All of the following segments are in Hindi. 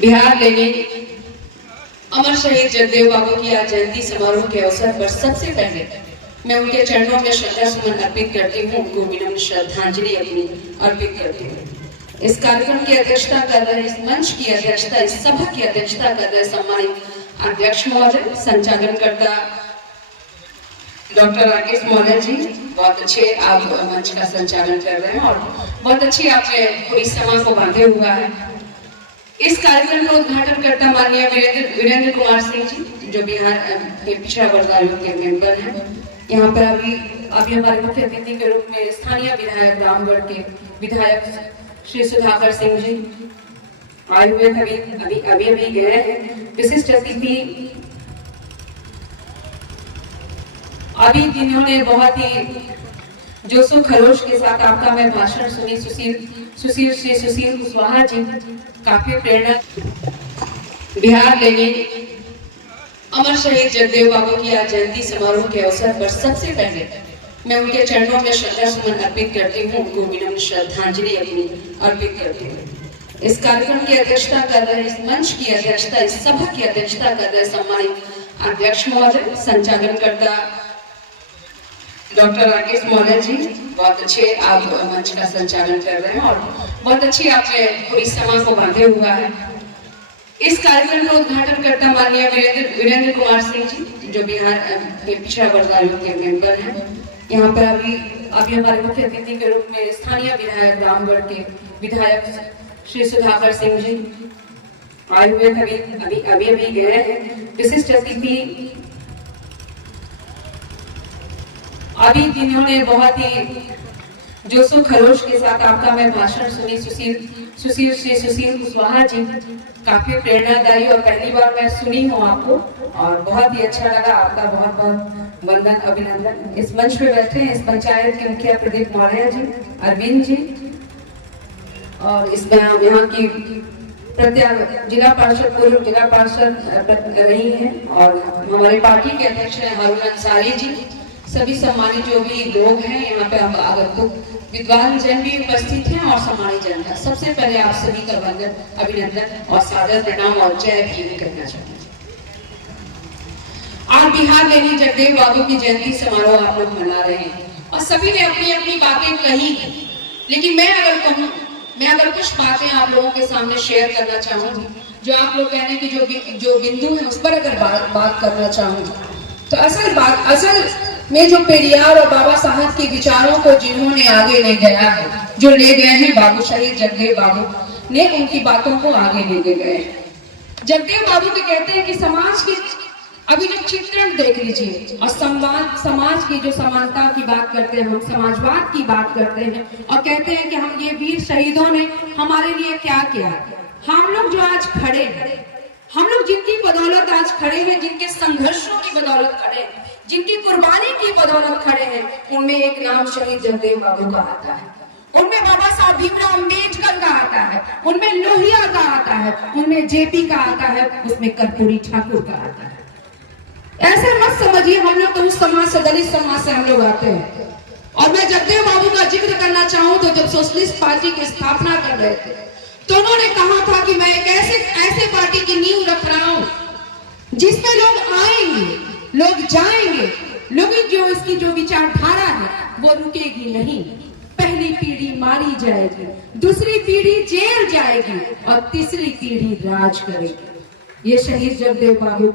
बिहार लेने अमर शहीद जगदेव बाबू की आज जयंती समारोह के अवसर पर सबसे पहले मैं उनके चरणों में श्रद्धा सुमन अर्पित करती हूँ, उनको विनम्र श्रद्धांजलि अपनी अर्पित करती हूँ। इस कार्यक्रम की अध्यक्षता कर रहे, इस मंच की अध्यक्षता, इस सभा की अध्यक्षता कर रहे सम्मानित अध्यक्ष महोदय, संचालनकर्ता डॉक्टर राकेश मौर्य जी, बहुत अच्छे आप मंच का संचालन कर रहे हैं और बहुत अच्छी आपने पूरी सभा को बांधे हुआ है। इस कार्यक्रम का उद्घाटन करता माननीय वीरेंद्र कुमार सिंह जी, जो बिहार के पिछड़ा वर्ग आयोग के मेंबर हैं। यहाँ पर अभी हमारे मुख्य अतिथि के रूप में स्थानीय विधायक रामगढ़ के विधायक श्री सुधाकर सिंह जी आए हुए अभी गए हैं। विशिष्ट अतिथि अभी जिन्होंने बहुत ही जोशो खरोश के साथ आपका मैं भाषण सुनी, सुशील कुशवाहा जी, काफी प्रेरणा। बिहार लेने अमर शहीद जगदेव बाबू की आज जयंती समारोह के अवसर पर सबसे पहले मैं उनके चरणों में श्रद्धा सुमन अर्पित करती हूँ, उनको विनम्र श्रद्धांजलि अपनी अर्पित करती हूँ। इस कार्यक्रम की अध्यक्षता कर रहे, इस मंच की अध्यक्षता, इस सभा की अध्यक्षता कर रहे सम्मानित अध्यक्ष महोदय, संचालनकर्ता डॉक्टर राकेश मौर्य जी, बहुत अच्छे आप मंच का संचालन कर रहे हैं और बहुत अच्छी आपने पूरी सभा को बांधे हुआ है। इस कार्यक्रम का उद्घाटन करता माननीय वीरेंद्र कुमार सिंह जी, जो बिहार के पिछड़ा वर्ग आयोग के मेंबर हैं। यहाँ पर अभी हमारे मुख्य अतिथि के रूप में स्थानीय विधायक रामगढ़ के विधायक श्री सुधाकर सिंह जी आए हुए अभी गए हैं। विशिष्ट अतिथि अभी जिन्होंने बहुत ही जोशो खरोश के साथ आपका मैं भाषण सुनी, सुशील कुशवाहा जी, काफी प्रेरणादायी और पहली बार मैं सुनी हूँ आपको और बहुत ही अच्छा लगा। आपका बहुत बहुत वंदन, अभिनंदन। इस मंच पे बैठे हैं इस पंचायत के मुखिया प्रदीप मौर्य जी, अरविंद जी, और इसमें यहाँ की जिला पार्षद, पूर्व जिला पार्षद रही हैं और हमारे पार्टी के अध्यक्ष हैं हारून अंसारी जी, सभी सम्मानित जो भी लोग हैं यहाँ पे अगर तो विद्वान जन भी उपस्थित हैं और सम्मानित जनता, सबसे पहले आप सभी का वंदन, अभिनंदन और सादर प्रणाम और जय भीम कहना चाहूंगी। आज बिहार लेने जगदेव बाबू की जयंती समारोह आप लोग मना रहे हैं और सभी ने अपनी अपनी बातें कही, लेकिन मैं अगर कुछ बातें आप लोगों के सामने शेयर करना चाहूंगी, जो आप लोग कहने की जो बिंदु है उस पर अगर बात करना चाहूंगी, तो असल में जो पेरियार और बाबा साहब के विचारों को जिन्होंने आगे ले गया है, जो ले गए हैं बाबू शहीद जगदेव बाबू ने, उनकी बातों को आगे ले गए हैं। जगदेव बाबू के कहते हैं कि समाज की अभी जो चित्रण देख लीजिए और समाज की जो समानता की बात करते हैं, हम समाजवाद की बात करते हैं और कहते हैं कि हम ये वीर शहीदों ने हमारे लिए क्या किया। हम लोग जो आज खड़े हैं, हम लोग जिनकी बदौलत आज खड़े हैं, जिनके संघर्षों की बदौलत खड़े हैं, जिनकी कुर्बानी की बदौलत खड़े हैं, उनमें एक नाम शहीद जगदेव बाबू का आता है, उनमें बाबा साहब भीमराव अम्बेडकर का आता है, उनमें लोहिया का आता है, उनमें जेपी का आता है, उसमें कर्पूरी ठाकुर का आता है। ऐसे मत समझिए हम लोग तो उस समाज से, दलित समाज से हम लोग आते हैं। और मैं जगदेव बाबू का जिक्र करना चाहूं तो जब सोशलिस्ट पार्टी की स्थापना कर रहे थे तो उन्होंने कहा था कि मैं एक ऐसे पार्टी की नींव रख रहा हूं जिसमें लोग आएंगे, लोग जाएंगे, लोग जो इसकी जो विचारधारा है वो रुकेगी नहीं। पहली पीढ़ी मारी जाएगी, दूसरी पीढ़ी जेल जाएगी और तीसरी पीढ़ी राज करेगी। ये शहीद जगदेव बाबू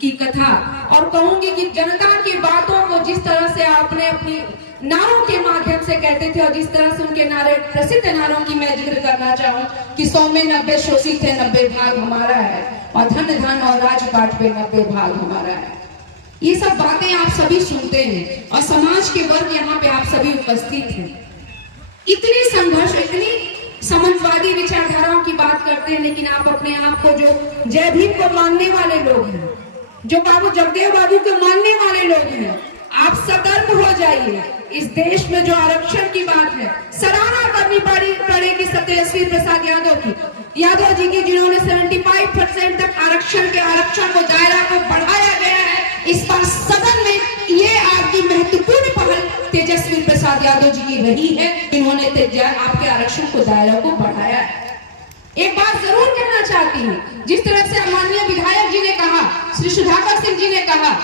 की कथा, और कहूंगी कि जनता की बातों को जिस तरह से आपने अपनी नारों के माध्यम से कहते थे और जिस तरह से उनके नारे, प्रसिद्ध नारों की मैं जिक्र करना चाहूं कि 100 में 90 शोषित है, 90 भाग हमारा है, और धन धन और राजपाट पे 90 भाग हमारा है। ये सब बातें आप सभी सुनते हैं और समाज के वर्ग यहाँ पे आप सभी उपस्थित हैं। इतनी संघर्ष, इतनी समाजवादी विचारधाराओं की बात करते हैं, लेकिन आप अपने आप को जो जय भीम को मानने वाले लोग हैं, जो बाबू जगदेव बाबू को मानने वाले लोग हैं, आप सतर्क हो जाइए। इस देश में जो आरक्षण की बात है, सराहना करनी पड़ेगी तेजस्वी प्रसाद यादव जी की, जिन्होंने 75% तक आरक्षण को दायरा को बढ़ाया गया है। इस बार सदन में ये आपकी महत्वपूर्ण पहल तेजस्वी प्रसाद यादव जी की रही है, जिन्होंने आपके आरक्षण को दायरा को बढ़ाया है। एक बात जरूर कहना चाहती हूँ। जिस तरह से माननीय विधायक जी ने कहा, श्री सुधाकर सिंह जी ने कहा,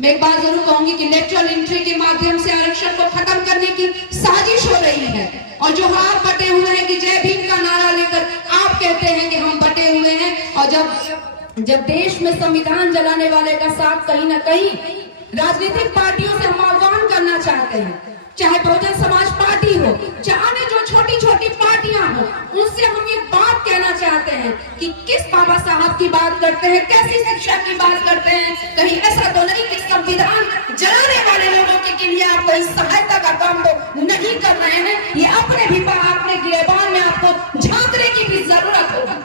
मैं एक बात जरूर कहूंगी कि लेटरल एंट्री के माध्यम से आरक्षण को खत्म करने की साजिश हो रही है। और जो हाथ बटे हुए हैं कि जय भीम का नारा लेकर आप कहते हैं कि हम बटे हुए हैं, और जब देश में संविधान जलाने वाले का साथ कहीं ना कहीं राजनीतिक पार्टियों से हम आह्वान करना चाहते हैं, चाहे बहुजन समाज पार्टी हो, चाहे जो छोटी छोटी पार्टियां हो, उनसे हम ये बात कहना चाहते हैं कि किस बाबा साहब की बात करते हैं, कैसी शिक्षा की बात करते हैं। कहीं ऐसा तो नहीं कि संविधान जलाने वाले लोगों के लिए आप कोई सहायता का काम तो नहीं कर रहे हैं। ये अपने गिरेबान में आपको झांकने की भी जरूरत होगी,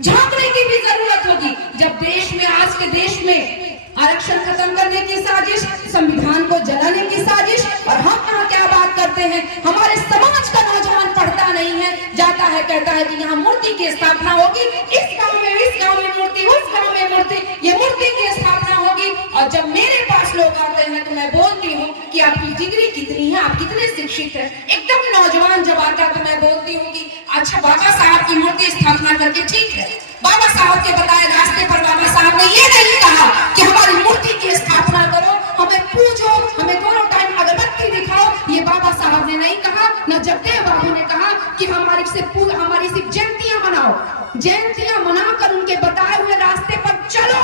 झांकने की भी जरूरत होगी। जब देश में, आज के देश में आरक्षण खत्म करने की साजिश, संविधान को जलाने की साजिश, और हम यहाँ क्या बात करते हैं, हमारे समाज का नौजवान पढ़ता नहीं है, जाता है कहता है कि यहाँ मूर्ति की स्थापना होगी, इस गांव में मूर्ति, उस गांव में मूर्ति, ये मूर्ति की स्थापना होगी। और जब मेरे पास लोग आते हैं तो मैं बोलती हूँ कि आपकी डिग्री कितनी है, आप कितने शिक्षित हैं। एकदम नौजवान जब आता है तो मैं बोलती हूँ कि अच्छा, बाबा साहब की मूर्ति स्थापना करके ठीक है, बाबा साहब के बताए रास्ते पर बाबा साहब ने ये नहीं कहा कि हमारी मूर्ति की स्थापना करो, हमें पूजो, हमें दोनों टाइम अगरबत्ती दिखाओ, ये बाबा साहब ने नहीं कहा। न जगदेव बाबू ने कहा कि हमारी सिर्फ जयंतियां मनाओ, जयंतियां मनाकर उनके बताए हुए रास्ते पर चलो,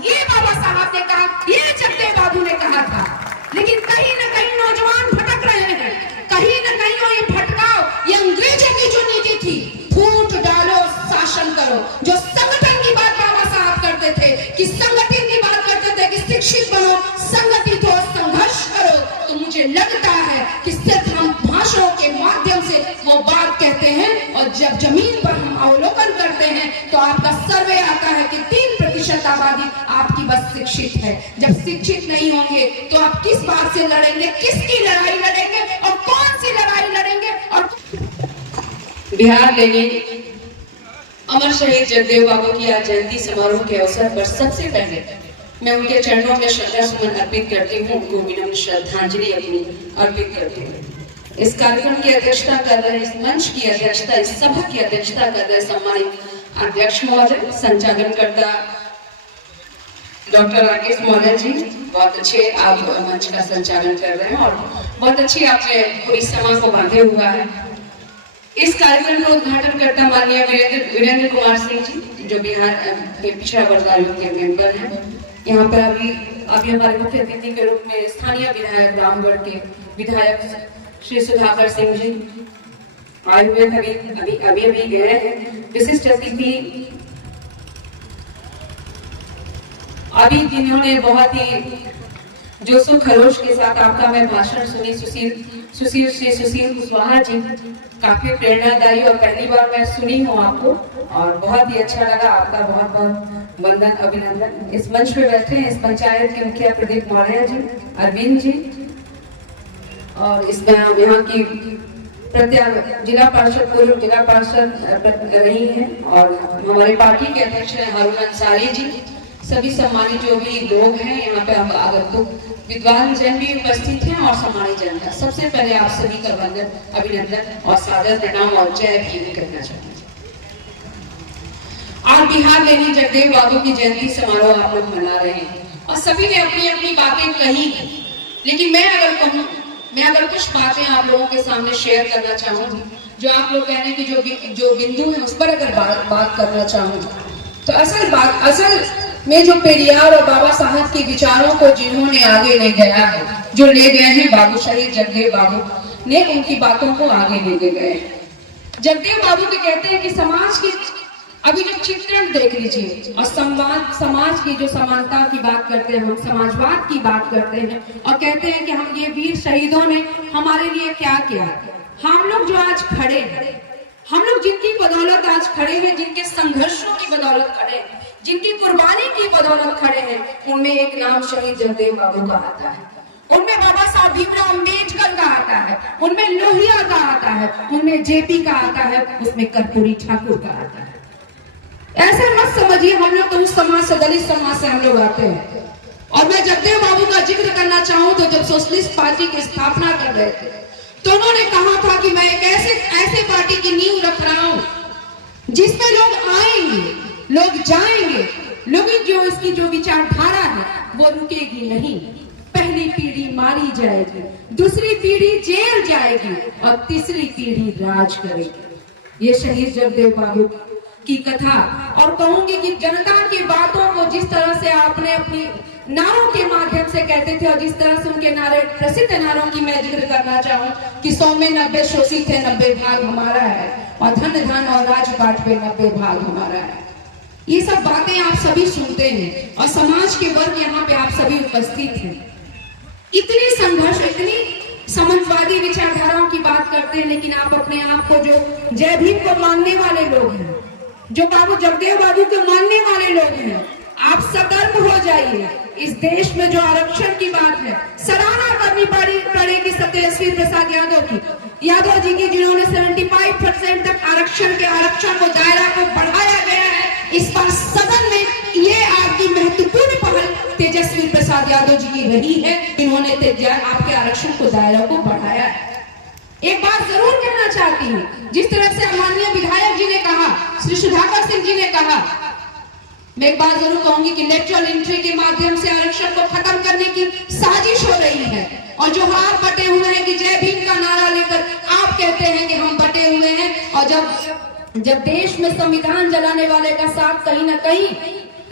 ये बाबा साहब ने कहा, ये जगदेव बाबू ने कहा था। लेकिन कहीं न कहीं नौजवान भटक रहे हैं, कहीं न कहीं, और ये भटकाव, ये अंग्रेजों की जो नीति थी, फूट डालो शासन करो, जो संगठन की बात बाबा साहब करते थे, कि संगठन की बात करते थे कि शिक्षित बनो, संगठित हो, संघर्ष करो, तो मुझे लगता है कि सिर्फ हम भाषणों के माध्यम से वो बात कहते हैं, और जब जमीन पर हम अवलोकन करते हैं तो आपका सर्वे आता है कि 3% आबादी आपकी बस शिक्षित है। जब शिक्षित नहीं होंगे तो आप किस बात से लड़ेंगे, किसकी लड़ाई लड़ेंगे, और कौन सी लड़ाई लड़ेंगे। और बिहार लेने अमर शहीद जगदेव बाबू की आज जयंती समारोह के अवसर पर सबसे पहले मैं उनके चरणों में श्रद्धा सुमन अर्पित करती हूँ, उनको विनम्र श्रद्धांजलि अपनी अर्पित करती हूँ। इस कार्यक्रम की अध्यक्षता कर रहे, इस मंच की अध्यक्षता, इस सभा की अध्यक्षता कर रहे सम्मानित अध्यक्ष महोदय, संचालनकर्ता डॉक्टर राकेश महोदय जी, बहुत अच्छे आप मंच का संचालन कर रहे हैं और बहुत अच्छी आपने पूरी सभा को बांधे हुआ है। इस कार्यक्रम का उद्घाटन करता माननीय वीरेंद्र कुमार सिंह जी, जो बिहार के पिछड़ा वर्ग आयोग के मेंबर हैं। यहाँ पर अभी हमारे मुख्य अतिथि के रूप में स्थानीय विधायक रामगढ़ के विधायक श्री सुधाकर सिंह जी आए हुए अभी गए हैं। विशिष्ट अतिथि अभी जिन्होंने बहुत ही जोशो खरोश के साथ आपका मैं भाषण सुनी, सुशील कुशवाहा जी, काफी प्रेरणादायी, और पहली बार मैं सुनी हूँ आपको और बहुत ही अच्छा लगा। आपका बहुत बहुत वंदन, अभिनंदन। इस मंच पे बैठे हैं इस पंचायत के मुखिया प्रदीप मौर्य जी, अरविंद जी, और इसमें यहाँ की जिला पार्षद, पूर्व जिला पार्षद रही हैं, और हमारे पार्टी के अध्यक्ष हैं हारून अंसारी जी, सभी सम्मानित जो भी लोग हैं यहाँ पे, हम अगर तो विद्वान जन भी उपस्थित हैं और सम्मानित जनता, सबसे पहले आप सभी का वंदन, अभिनंदन और सादर प्रणाम और जय भीम कहना चाहते हैं। आज बिहार लेनी जगदेव बाबू की जयंती समारोह आप लोग मना रहे हैं और सभी ने अपनी अपनी बातें कही, लेकिन मैं अगर कुछ बातें आप लोगों के सामने शेयर करना चाहूंगी, जो आप लोग कहने की जो बिंदु है उस पर अगर बात करना चाहूँ, तो असल में जो पेरियार और बाबा साहब के विचारों को जिन्होंने आगे ले गया है, जो ले गए हैं बाबू शहीद जगदेव बाबू ने, उनकी बातों को आगे ले गए हैं। जगदेव बाबू के कहते हैं कि समाज की अभी जो चित्रण देख लीजिए, और समाज की जो समानता की बात करते हैं, हम समाजवाद की बात करते हैं और कहते हैं कि हम ये वीर शहीदों ने हमारे लिए क्या किया। हम लोग जो आज खड़े हैं, हम लोग जिनकी बदौलत आज खड़े हैं, जिनके संघर्षों की बदौलत खड़े हैं, जिनकी कुर्बानी की बदौलत खड़े हैं, उनमें एक नाम शहीद जगदेव बाबू का आता है, उनमें बाबा साहब भीमराव अम्बेडकर का आता है, उनमें लोहिया का आता है, उनमें जेपी का आता है, उसमें कर्पूरी ठाकुर का आता है। ऐसे मत समझिए हम लोग तो उस समाज से, दलित समाज से हम लोग आते हैं। और मैं जगदेव बाबू का जिक्र करना चाहूँ तो जब सोशलिस्ट पार्टी की स्थापना कर रहे थे तो उन्होंने कहा था कि मैं एक ऐसे पार्टी की नींव रख रहा हूँ जिसमें लोग आएंगे, लोग जाएंगे, लेकिन जो इसकी जो विचारधारा है वो रुकेगी नहीं। पहली पीढ़ी मारी जाएगी, दूसरी पीढ़ी जेल जाएगी और तीसरी पीढ़ी राज करेगी। ये शहीद जगदेव बाबू की कथा, और कहूंगी कि जनता की बातों को जिस तरह से आपने अपनी नारों के माध्यम से कहते थे, और जिस तरह से उनके नारे, प्रसिद्ध नारों की मैं जिक्र करना चाहूं कि 100 में 90 शोषित थे, 90 भाग हमारा है, और धन धन और राजपाट पे 90 भाग हमारा है। ये सब बातें आप सभी सुनते हैं और समाज के वर्ग यहाँ पे आप सभी उपस्थित हैं। इतनी संघर्ष, इतनी समाजवादी विचारधाराओं की बात करते हैं, लेकिन आप अपने आप को जो जय भीम को मानने वाले लोग हैं, जो बाबू जगदेव बाबू को मानने वाले लोग हैं, आप सतर्क हो जाइए। इस देश में जो आरक्षण की बात है, सराहना करनी पड़ेगी सत्येंद्र प्रसाद यादव जी की, जिन्होंने 75% तक आरक्षण को दायरा को बढ़ाया गया है। इस बार सदन में ये आपकी महत्वपूर्ण पहल तेजस्वी प्रसाद यादव जी की रही है, इन्होंने आपके आरक्षण को दायरा को बढ़ाया है। एक बात जरूर कहना चाहती हूँ, जिस तरह से माननीय विधायक जी ने कहा, श्री सुधाकर सिंह जी ने कहा, मैं एक बात जरूर कहूंगी कि लेटरल एंट्री के माध्यम से आरक्षण को खत्म करने की साजिश हो रही है, और जो हाथ बटे हुए हैं कि जय भीम का नारा लेकर आप कहते हैं कि हम बटे हुए हैं, और जब देश में संविधान जलाने वाले का साथ कहीं ना कहीं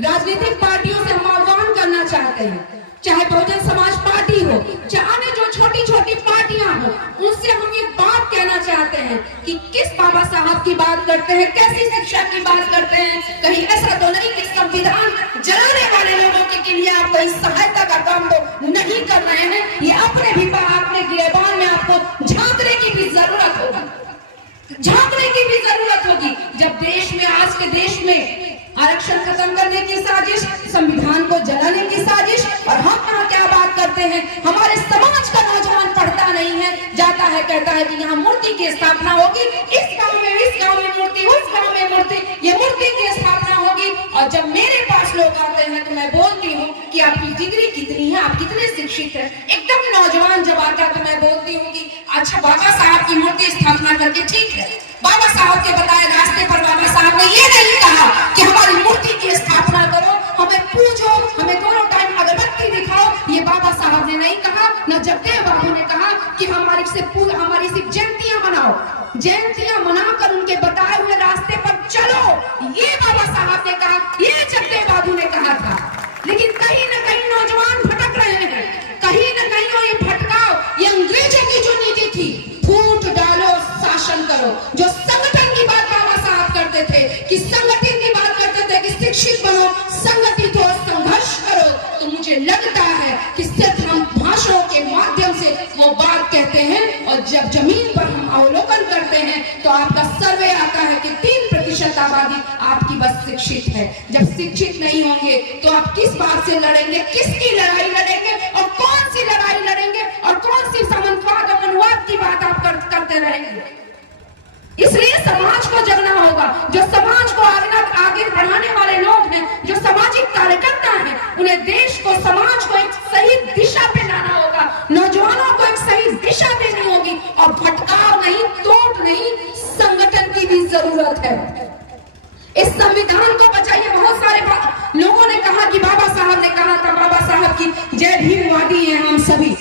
राजनीतिक पार्टियों से हम आह्वान करना चाहते हैं, चाहे बहुजन समाज पार्टी हो, चाहे जो छोटी छोटी पार्टियां हो, उनसे हम ये बात कहना चाहते हैं कि किस बाबा साहब की बात करते हैं, कैसी शिक्षा की बात करते हैं। कहीं ऐसा तो नहीं कि संविधान जलाने वाले लोगों के लिए आप कोई सहायता का काम तो नहीं कर रहे हैं। ये अपने भी अपने गिरेबान में आपको झांकने की भी जरूरत होगी, झांकने की भी जरूरत होगी। जब देश में, आज के देश में आरक्षण खत्म करने की साजिश, संविधान को जलाने की साजिश, और हम यहाँ क्या बात करते हैं, हमारे समाज का नौजवान पढ़ता नहीं है, जाता है, कहता है कि यहाँ मूर्ति की स्थापना होगी, इस गांव में मूर्ति, उस गांव में मूर्ति, ये मूर्ति की स्थापना होगी। और जब मेरे पास लोग आते हैं तो मैं बोलती हूँ कि आपकी डिग्री कितनी है, आप कितने शिक्षित हैं। एकदम नौजवान जब आता है तो मैं बोलती हूँ कि अच्छा, बाबा साहब की मूर्ति स्थापना करके ठीक है, बाबा साहब के बताए रास्ते पर बाबा साहब ने ये नहीं कहा कि हमारी मूर्ति की स्थापना करो, हमें पूजो, हमें दोनों टाइम अगरबत्ती दिखाओ, ये बाबा साहब ने नहीं कहा। न जगदेव बाबू ने कहा कि हमारी सिर्फ जयंतियां मनाओ, जयंतियां मनाकर उनके बताए हुए रास्ते पर चलो, ये बाबा साहब ने कहा, ये जगदेव बाबू ने कहा था। लेकिन कहीं न कहीं नौजवान भटक रहे हैं, कहीं न कहीं ये भटकाव, ये अंग्रेजों की जो नीति थी, फूट डालो शासन करो, जो संगठन की बात बाबा साहब करते थे, कि संगठन की बात करते थे कि शिक्षित बनो, संगठित हो, संघर्ष करो, तो मुझे लगता है कि सिर्फ हम भाषणों के माध्यम से वो बात कहते हैं, और जब जमीन पर हम अवलोकन करते हैं तो आपका सर्वे आता है कि 3% आबादी आपकी बस शिक्षित है। जब शिक्षित नहीं होंगे तो आप किस बात से लड़ेंगे, किसकी लड़ाई लड़ेंगे, और कौन सी लड़ाई लड़ेंगे, और कौन सी सामंतवाद और मनवाद की बात आप करते रहेंगे। इसलिए समाज को जगना होगा, जो समाज को आगे बढ़ाने वाले लोग हैं, जो सामाजिक कार्यकर्ता हैं, उन्हें देश को, समाज को एक सही दिशा पे लाना होगा, नौजवानों को एक सही दिशा देनी होगी, और भटकाव नहीं, तोड़ नहीं, संगठन की भी जरूरत है। इस संविधान को बचाइए। बहुत सारे लोगों ने कहा कि बाबा साहब ने कहा था, बाबा साहब की जय भीमवादी हैं हम सभी।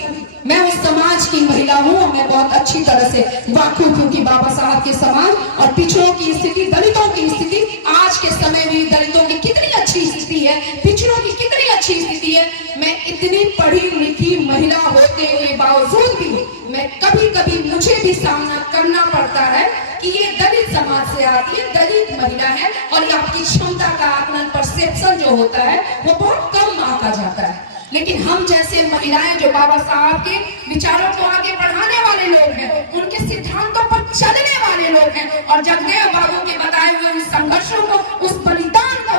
मैं उस समाज की महिला हूँ, मैं बहुत अच्छी तरह से वाकिफ हूँ कि बाबा साहब के समाज और पिछड़ों की स्थिति, दलितों की स्थिति, आज के समय में दलितों की कितनी अच्छी स्थिति है, पिछड़ों की कितनी अच्छी स्थिति है। मैं इतनी पढ़ी लिखी महिला होते हुए बावजूद भी मैं कभी कभी मुझे भी सामना करना पड़ता है कि ये दलित समाज से आती है, दलित महिला है, और ये आपकी क्षमता का आकलन, परसेप्शन जो होता है वो बहुत कम आंका जाता है। लेकिन हम जैसे महिलाएं जो बाबा साहब के विचारों को आगे बढ़ाने वाले लोग हैं, उनके सिद्धांतों पर चलने वाले लोग हैं, और जगदेव बाबू के बताए हुए उस संघर्षों को, उस बलिदान को,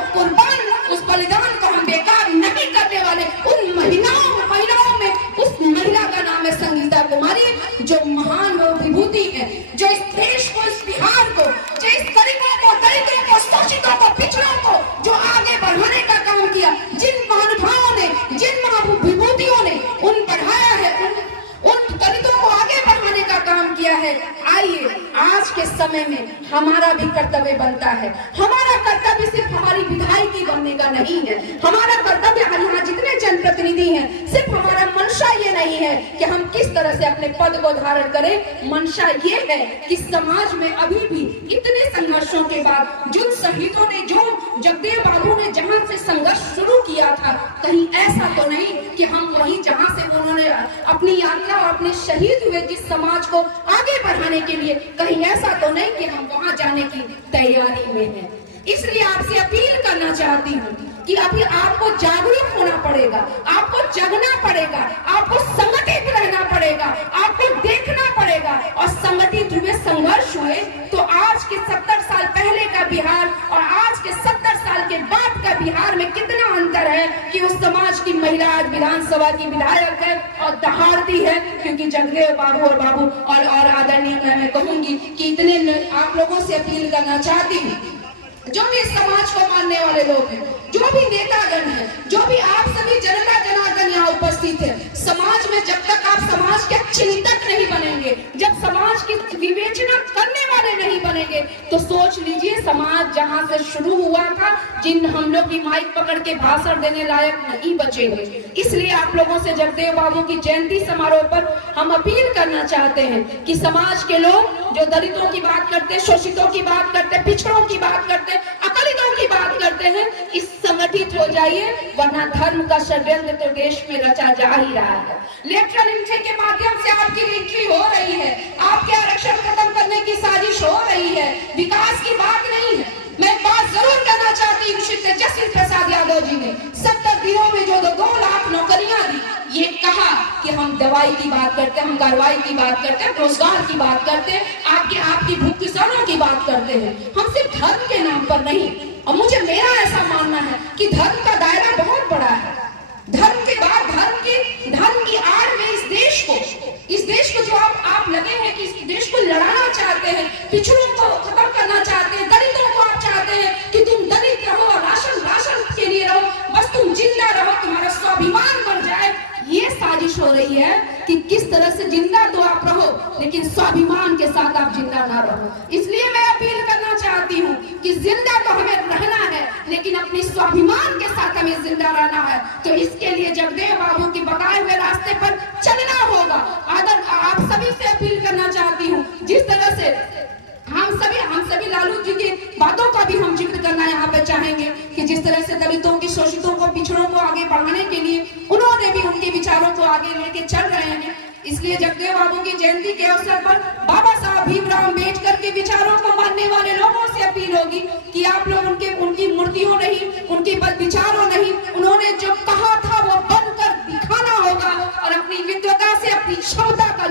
उस बलिदान को हम बेकार नहीं करने वाले उन महिलाओं में उस महिला का नाम है संगीता कुमारी, जो महान विभूति है, जो इस देश को, इस बिहार को, जो इस गरीबों को, दलितों को, शोषितों को, पिछड़ों को जो आगे बढ़ाने का काम किया, जिन महानुभावों ने, जिन विभूतियों ने उन बढ़ाया है, उन दलितों को आगे बढ़ाने का काम किया है। आइए आज के समय समय में हमारा भी कर्तव्य बनता है। हमारा कर्तव्य सिर्फ हमारी विधायकी बनने का नहीं है। हमारा कर्तव्य यहाँ जितने जनप्रतिनिधि हैं, सिर्फ हमारा मंशा ये नहीं है कि हम किस तरह से अपने पद को धारण करें। मंशा ये है कि समाज में अभी भी इतने संघर्षों के बाद जिन शहीदों ने, जो जगदेव बाबू ने जहां से संघर्ष शुरू किया था, कहीं ऐसा तो नहीं कि हम वहीं जहां से उन्होंने अपनी यात्रा और अपने शहीद हुए जिस समाज को आगे बढ़ाने के लिए, कहीं ऐसा तो नहीं कि हम वहां जाने की तैयारी में हैं। इसलिए आपसे अपील करना चाहती हूँ कि अभी आपको जागरूक होना पड़ेगा, आपको जगना पड़ेगा, आपको संगठित रहना पड़ेगा, आपको देखना पड़ेगा। और संगठित हुए, संघर्ष हुए तो आज के 70 साल पहले का बिहार और आज के 70 साल के बाद का बिहार में कितना अंतर है कि उस समाज की महिला आज विधानसभा की विधायक है और दहाड़ती है, क्योंकि जगदेव बाबू और आदरणीय मैं कहूंगी कि इतने आप लोगों से अपील करना चाहती हूँ, जो भी समाज को मानने वाले लोग हैं, जो भी नेतागण हैं, जो भी आप सभी जनता जनार्दन यहाँ उपस्थित है, समाज में जब तक आप समाज के चिंतक नहीं बनेंगे, जब समाज की विवेचना करने वाले नहीं बनेंगे, तो सोच लीजिए समाज जहाँ से शुरू हुआ था, जिन हम लोग की माइक पकड़ के भाषण देने लायक नहीं बचेंगे। इसलिए आप लोगों से जगदेव बाबू की जयंती समारोह पर हम अपील करना चाहते हैं कि समाज के लोग जो दलितों की बात करते, शोषितों की बात करते, पिछड़ों की बात करते, अकालिदों की बात करते हैं, इस संगठित हो जाइए, वरना धर्म का षड्यंत्र तो देश में रचा जा ही रहा है। लेफ्टनल एंट्री के माध्यम से आपकी एंट्री हो रही है, आपके आरक्षण खत्म करने की साजिश हो रही है, विकास की बात नहीं है। मैं बात जरूर करना चाहती हूँ, श्री तेजस्वी प्रसाद यादव जी ने 70 दिनों में जो 2 लाख नौकरियां दी, ये कहा कि हम दवाई की बात करते हैं, हम कार्रवाई की बात करते हैं, रोजगार की बात करते हैं, आपकी भूख किसानों की बात करते हैं, हम सिर्फ धर्म के नाम पर नहीं। और मुझे मेरा ऐसा मानना है कि धर्म का दायरा बहुत बड़ा है। धर्म के बाद धर्म की आड़ में इस देश को जो आप लगे हैं कि इस देश को लड़ाना चाहते हैं, पिछड़ों को खत्म करना चाहते हैं, दलितों को आप चाहते हैं कि तुम दलित रहो, राशन के लिए रहो, बस तुम जिंदा रहो, तुम्हारा स्वाभिमान बढ़ जाए। ये साजिश हो रही है कि किस तरह से जिंदा तो आप रहो, लेकिन स्वाभिमान के साथ आप जिंदा ना रहो। इसलिए मैं अपील करना चाहती हूँ कि जिंदा तो हमें रहना है, लेकिन अपने स्वाभिमान के साथ हमें जिंदा रहना है। तो इसके लिए जगदेव बाबू की बताए हुए रास्ते पर चलना होगा। आप सभी से अपील करना चाहती हूँ, जिस तरह से हम सभी लालू जी की बातों का भी हम जिक्र करना यहाँ पे चाहेंगे कि जिस तरह से दलितों की, शोषितों को, पिछड़ों को आगे बढ़ाने के लिए उन्होंने भी उनके विचारों को आगे लेके चल रहे हैं। इसलिए जगदेव बाबू की जयंती के अवसर पर बाबा साहब भीमराव अम्बेडकर के विचारों को मानने वाले लोगों से अपील होगी कि आप लोग उनकी मूर्तियों नहीं, उनके विचारों नहीं, उन्होंने जो कहा था वो बनकर दिखाना होगा और अपनी विद्वता से, अपनी क्षमता का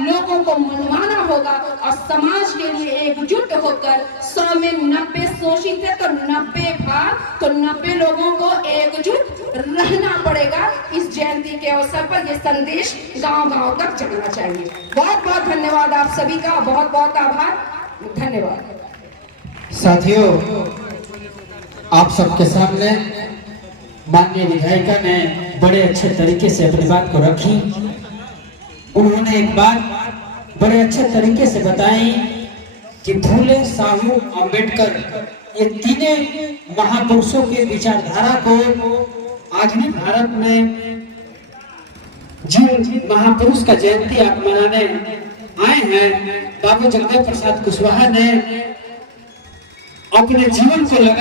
लोगों को मनवाना होगा। और समाज के लिए एकजुट होकर 100 में 90 शोषित है तो 90 भाग, तो 90 लोगों को एकजुट रहना पड़ेगा। इस जयंती के अवसर पर यह संदेश गांव-गांव तक जाना चाहिए। बहुत बहुत धन्यवाद आप सभी का, बहुत बहुत आभार, धन्यवाद। साथियों, आप सबके सामने माननीय विधायिका ने बड़े अच्छे तरीके से अपनी बात को रखी। उन्होंने एक बात बड़े अच्छे तरीके से बताई कि फूले, साहू, अंबेडकर, ये तीनों महापुरुषों के विचारधारा को आज भी भारत में जिन महापुरुष का जयंती आप मनाने आए हैं, बाबू जगदेव प्रसाद कुशवाहा ने अपने जीवन को लगा